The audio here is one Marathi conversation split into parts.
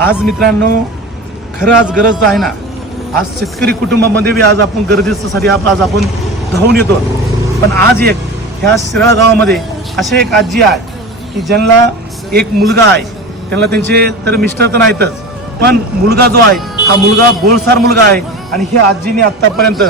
आज मित्रांनो, खरं आज गरज आहे ना, आज शेतकरी कुटुंबामध्ये बी आज आपण गरजेसाठी आज आपण धावून येतो. पण आज एक ह्या शिराळा गावामध्ये असे एक आजी आहे की ज्यांना एक मुलगा आहे. त्यांना त्यांचे तर मिस्टर तर नाहीतच, पण मुलगा जो आहे हा मुलगा बोलसार मुलगा आहे. आणि हे आजीने आत्तापर्यंत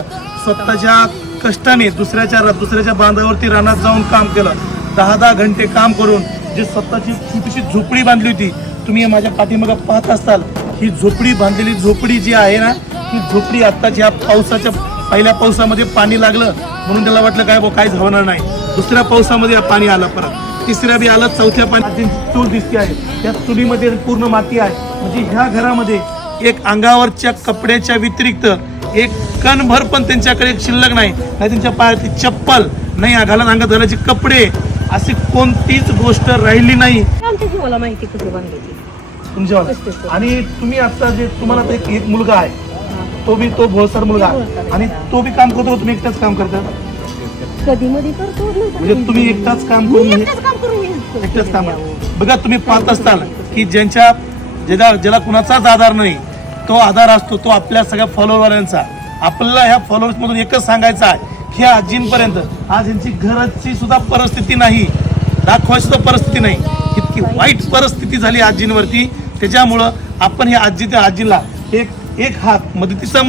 स्वतःच्या कष्टाने दुसऱ्याच्या बांधावरती रानात जाऊन काम केलं. 10-10 घंटे काम करून जी स्वतःची छोटीशी झोपडी बांधली होती. तुम्ही माझ्या पाठीमागे पाहत असताल, ही झोपडी बांधलेली झोपडी जी आहे ना, ही झोपडी आत्ताच्या पावसाच्या पहिल्या पावसामध्ये पाणी लागलं म्हणून त्याला वाटलं काय होणार नाही. दुसऱ्या पावसामध्ये पाणी आलं, परत तिसऱ्या बी आलं, चौथ्या पाणी चूल दिसते आहे. त्या चुलीमध्ये पूर्ण माती आहे. म्हणजे ह्या घरामध्ये एक अंगावरच्या कपड्याच्या व्यतिरिक्त एक कणभर पण त्यांच्याकडे शिल्लक नाही. त्यांच्या पायातली चप्पल नाही, अंगात घालायचे कपडे, अशी कोणतीच गोष्ट राहिली नाही. मला माहिती कुठे बांधली तुमच्या. आणि तुम्ही आता जे तुम्हाला एक मुलगा आहे, तो भोळसर मुलगा आहे आणि तो बी काम करतो. तुम्ही एकटाच काम करता? कधी मध्ये करतो. म्हणजे तुम्ही एकटाच काम करून एकटाच काम. बघा, तुम्ही पाहत असताल की ज्याला कुणाचाच आधार नाही, तो आधार असतो तो आपल्या सगळ्या फॉलोअरवाल्यांचा. आपल्याला ह्या फॉलोअर्स मधून एकच सांगायचं आहे की ह्या आजींपर्यंत आज यांची घराची सुद्धा परिस्थिती नाही, दाखवायची सुद्धा परिस्थिती नाही. इतकी वाईट परिस्थिती झाली आजींवरती. त्याच्यामुळं आपण ह्या आजीला एक हात मदतीचा